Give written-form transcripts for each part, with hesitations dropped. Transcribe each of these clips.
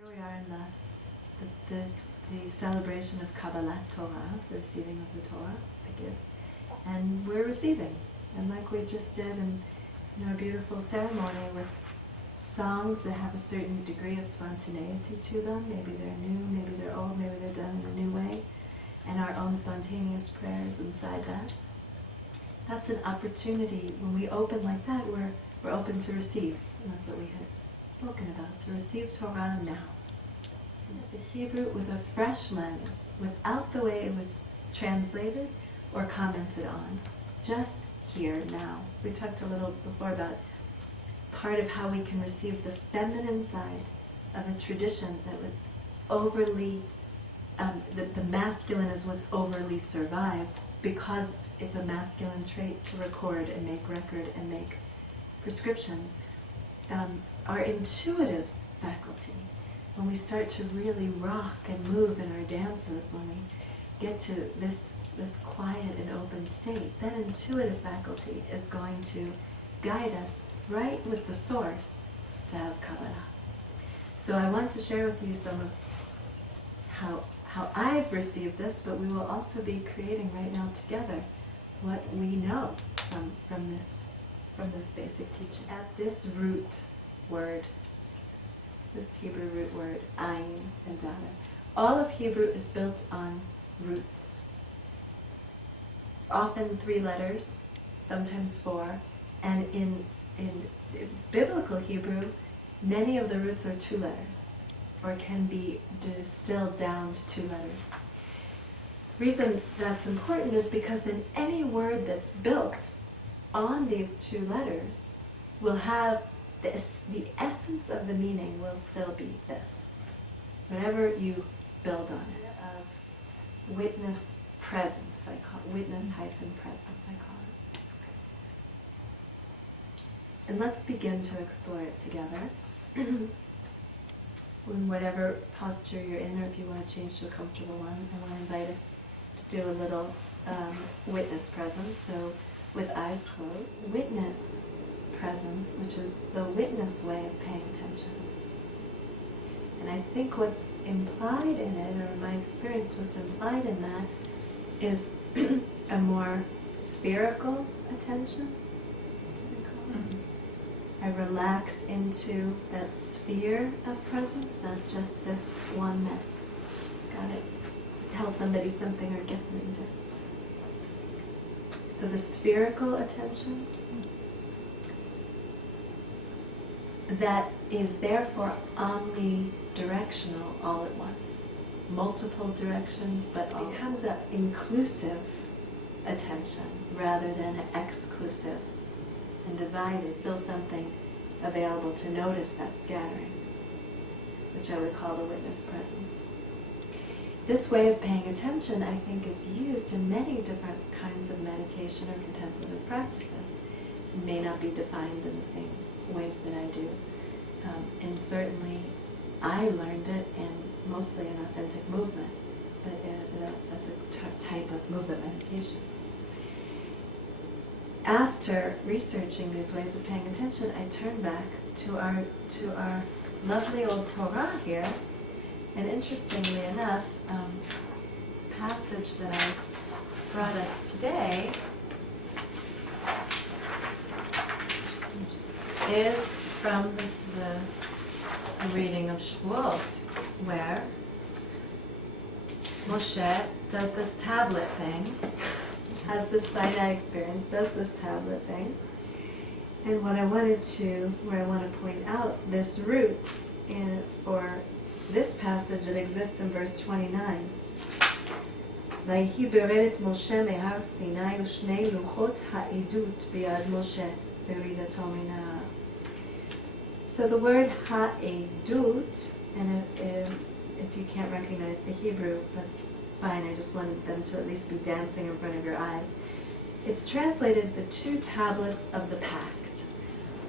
Here we are in the celebration of Kabbalah Torah, the receiving of the Torah, the gift, and we're receiving. And like we just did in our beautiful ceremony with songs that have a certain degree of spontaneity to them, maybe they're new, maybe they're old, maybe they're done in a new way, and our own spontaneous prayers inside that. That's an opportunity. When we open like that, we're open to receive. And that's what we had spoken about, to receive Torah now. The Hebrew with a fresh lens, without the way it was translated or commented on. Just here, now. We talked a little before about part of how we can receive the feminine side of a tradition that would overly, the masculine is what's overly survived because it's a masculine trait to record and make record and make prescriptions. Our intuitive faculty, when we start to really rock and move in our dances, when we get to this quiet and open state, that intuitive faculty is going to guide us right with the source to have Kabbalah. So I want to share with you some of how I've received this, but we will also be creating right now together what we know from this basic teaching. At this root word, this Hebrew root word, ayin and dalet. All of Hebrew is built on roots. Often 3 letters, sometimes 4, and in biblical Hebrew, many of the roots are 2 letters, or can be distilled down to 2 letters. Reason that's important is because then any word that's built on these 2 letters will have the essence of the meaning will still be this. Whatever you build on it, of witness presence, I call it, witness-presence, I call it. And let's begin to explore it together. In whatever posture you're in, or if you want to change to a comfortable one, I want to invite us to do a little witness presence. So with eyes closed, witness presence, which is the witness way of paying attention. And I think what's implied in it, or in my experience, what's implied in that is a more spherical attention. That's what I call it. I relax into that sphere of presence, not just this one that got it, tell somebody something or get something done. So the spherical attention, that is therefore omnidirectional all at once. Multiple directions, but it becomes an inclusive attention rather than an exclusive. And divided is still something available to notice that scattering, which I would call the witness presence. This way of paying attention, I think, is used in many different kinds of meditation or contemplative practices. It may not be defined in the same ways that I do. And certainly I learned it in mostly an authentic movement, but that's a type of movement meditation. After researching these ways of paying attention, I turned back to our lovely old Torah here, and interestingly enough, passage that I brought us today is from the reading of Shavuot, where Moshe does this tablet thing, has this Sinai experience, does this tablet thing. And where I want to point out this root for this passage, it exists in verse 29. ויהי ברד משה מהר סיני ושני לוחות העדות ביד משה ברידתו מן ההר. So the word ha'edut, and if you can't recognize the Hebrew, that's fine. I just wanted them to at least be dancing in front of your eyes. It's translated the 2 tablets of the pact.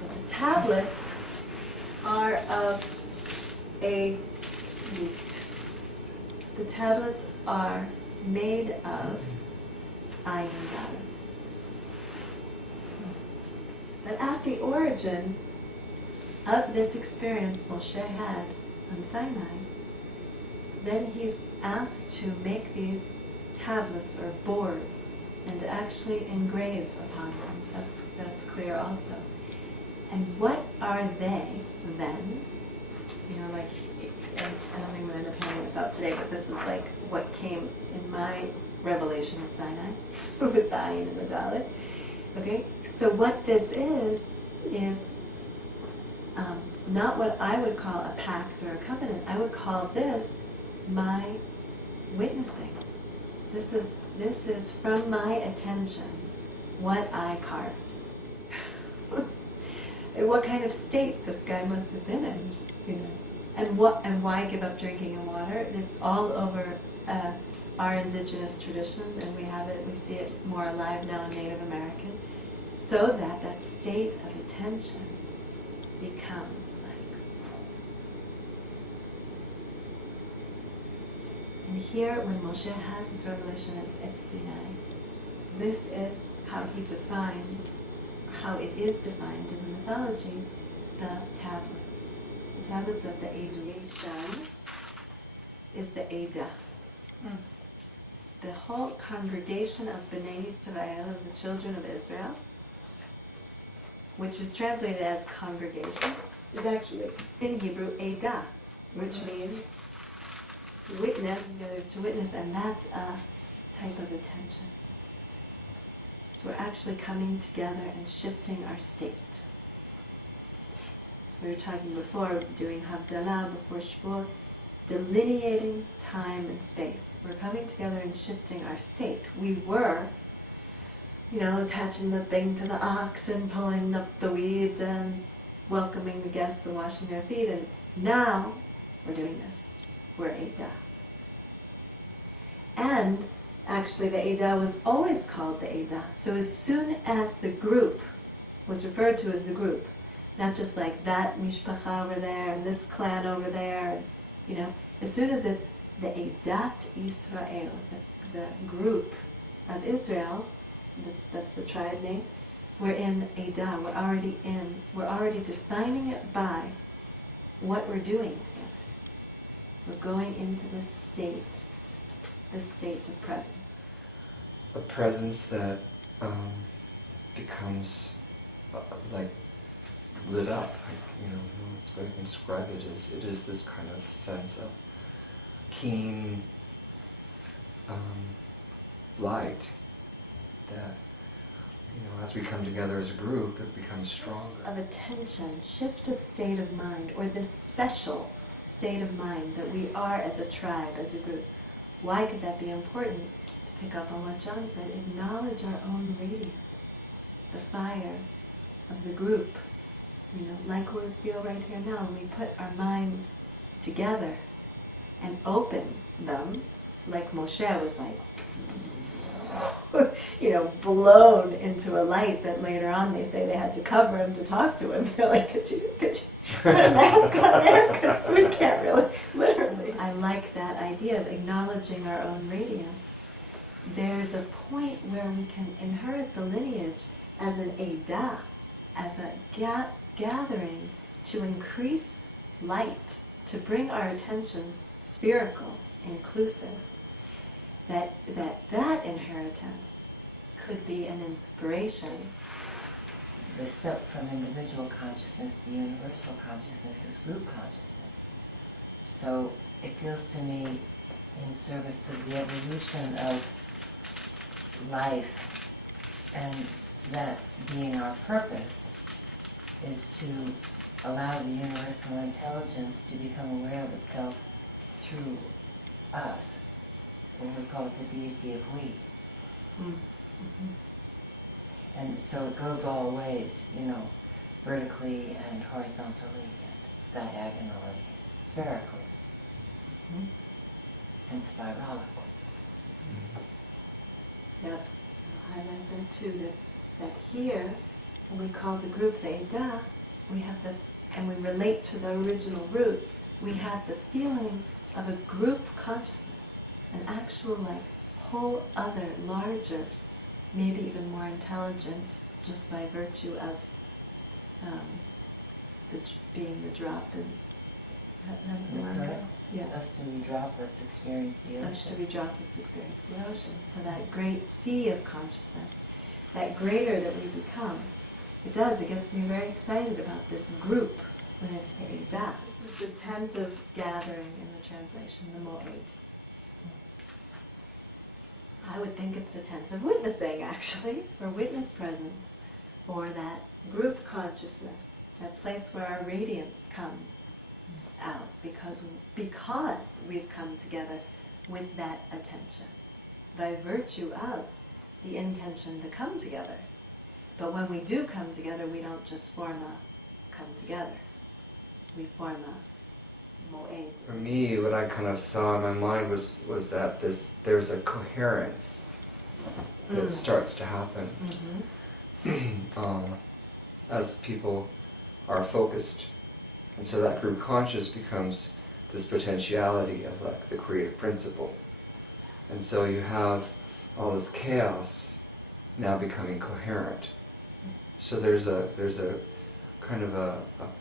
But the tablets are of a root. The tablets are made of ayin dalet. But at the origin of this experience Moshe had on Sinai, then he's asked to make these tablets or boards and to actually engrave upon them. That's clear also. And what are they then? You know, like, and I don't think I'm going to end up handing this out today, but this is like what came in my revelation at Sinai with the ayin and the dalet. Okay, so what this is not what I would call a pact or a covenant. I would call this my witnessing. This is from my attention what I carved. And what kind of state this guy must have been in, you know, and why give up drinking and water? It's all over our indigenous tradition, and we see it more alive now in Native American, so that state of attention becomes like. And here, when Moshe has his revelation at Sinai, this is how he defines, how it is defined in the mythology, the tablets. The tablets of the Edu is the Eda. The whole congregation of Bnei Israel, of the children of Israel, which is translated as congregation, is actually in Hebrew Eda, which means witness, gathers to witness, and that's a type of attention. So we're actually coming together and shifting our state. We were talking before, doing Havdalah before Shavuot, delineating time and space. We're coming together and shifting our state. We were, you know, attaching the thing to the ox and pulling up the weeds and welcoming the guests and washing their feet, and now we're doing this. We're Eidah. And actually the Eidah was always called the Eidah. So as soon as the group was referred to as the group, not just like that mishpacha over there and this clan over there, and, you know, as soon as it's the Eidat Israel, the group of Israel, that's the tribe name, we're in Eidah, we're already defining it by what we're doing together. We're going into this state of presence. A presence that becomes like lit up. You know, that's what I can describe it as. It is this kind of sense of keen light that, you know, as we come together as a group, it becomes stronger. Of attention, shift of state of mind, or this special state of mind that we are as a tribe, as a group. Why could that be important? To pick up on what John said, acknowledge our own radiance, the fire of the group. You know, like we feel right here now, when we put our minds together and open them, like Moshe was like, you know, blown into a light that later on they say they had to cover him to talk to him. They're like, could you put a mask on there? Because we can't really, literally. I like that idea of acknowledging our own radiance. There's a point where we can inherit the lineage as an Eidah, as a gathering to increase light, to bring our attention spherical, inclusive. That inheritance could be an inspiration. The step from individual consciousness to universal consciousness is group consciousness. So it feels to me in service of the evolution of life, and that being our purpose is to allow the universal intelligence to become aware of itself through us. When we call it the deity of we. Mm-hmm. And so it goes all ways, you know, vertically and horizontally and diagonally, spherically, and spiralically. Yeah, I'll highlight that too, that here, when we call the group the Eidah, we have and we relate to the original root, we have the feeling of a group consciousness. An actual, like, whole other, larger, maybe even more intelligent, just by virtue of being the drop How's the line go? Yeah. Thus to be droplets experience the ocean. Thus to be droplets experience the ocean. So that great sea of consciousness, that greater that we become, it gets me very excited about this group when it's the Eidah. This is the tent of gathering in the translation, the Mo'ed. I would think it's the tent of witnessing, actually, or witness presence, or that group consciousness, that place where our radiance comes out, because we've come together with that attention, by virtue of the intention to come together. But when we do come together, we don't just form a come together. We form a mo'ed. For me, what I kind of saw in my mind was that there's a coherence that starts to happen as people are focused. And so that group conscious becomes this potentiality of like the creative principle. And so you have all this chaos now becoming coherent. So there's a kind of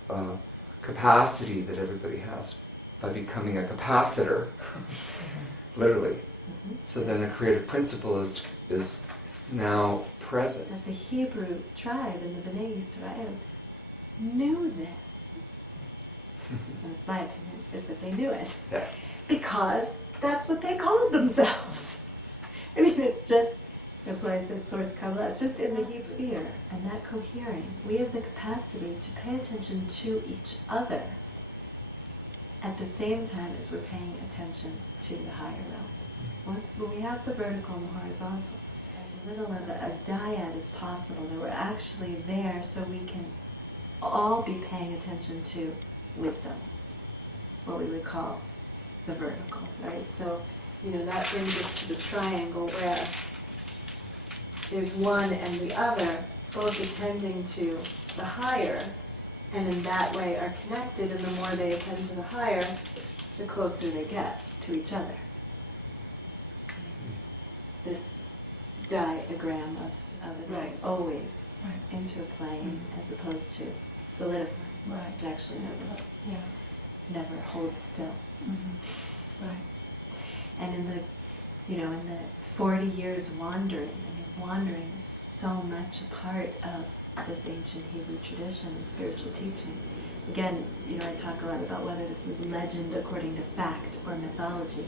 a capacity that everybody has by becoming a capacitor, literally. So then a creative principle is now present. That the Hebrew tribe and the Bnei Yisrael knew this. And it's my opinion, is that they knew it. Yeah. Because that's what they called themselves. I mean, it's just, that's why I said source kabala. It's just in the sphere and that cohering. We have the capacity to pay attention to each other at the same time as we're paying attention to the higher realms. When we have the vertical and the horizontal, as little of a dyad as possible, that we're actually there so we can all be paying attention to wisdom, what we would call the vertical, right? So, that brings us to the triangle where there's one and the other, both attending to the higher, and in that way are connected, and the more they attend to the higher, the closer they get to each other. This diagram of it that's always interplaying as opposed to solidifying. Right. It actually never holds still. Right. And in the 40 years wandering, wandering is so much a part of this ancient Hebrew tradition and spiritual teaching. Again, I talk a lot about whether this is legend according to fact or mythology.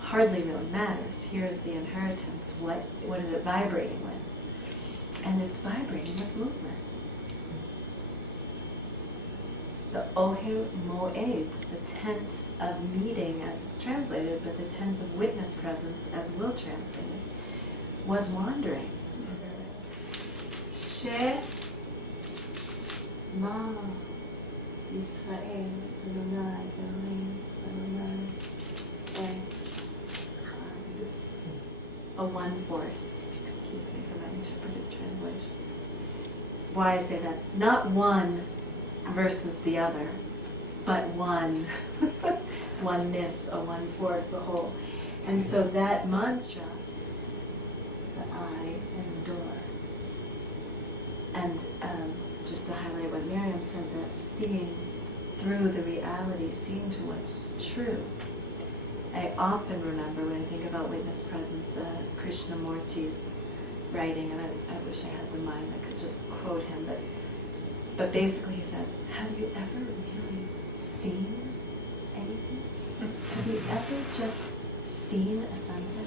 Hardly really matters. Here's the inheritance. What is it vibrating with? And it's vibrating with movement. The Ohel Moed, the tent of meeting as it's translated, but the tent of witness presence as we'll translate it, was wandering. She Ma Yisrael Adonai Elohim Adonai Echad. A one force. Excuse me for my interpretive translation. Why I say that? Not one versus the other, but one. Oneness, a one force, a whole. And so that mantra, the I and the door. And just to highlight what Miriam said, that seeing through the reality, seeing to what's true. I often remember when I think about witness presence, Krishnamurti's writing, and I wish I had the mind that could just quote him, but basically he says, have you ever really seen anything? Have you ever just seen a sunset?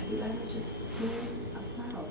Have you ever just seen a flower?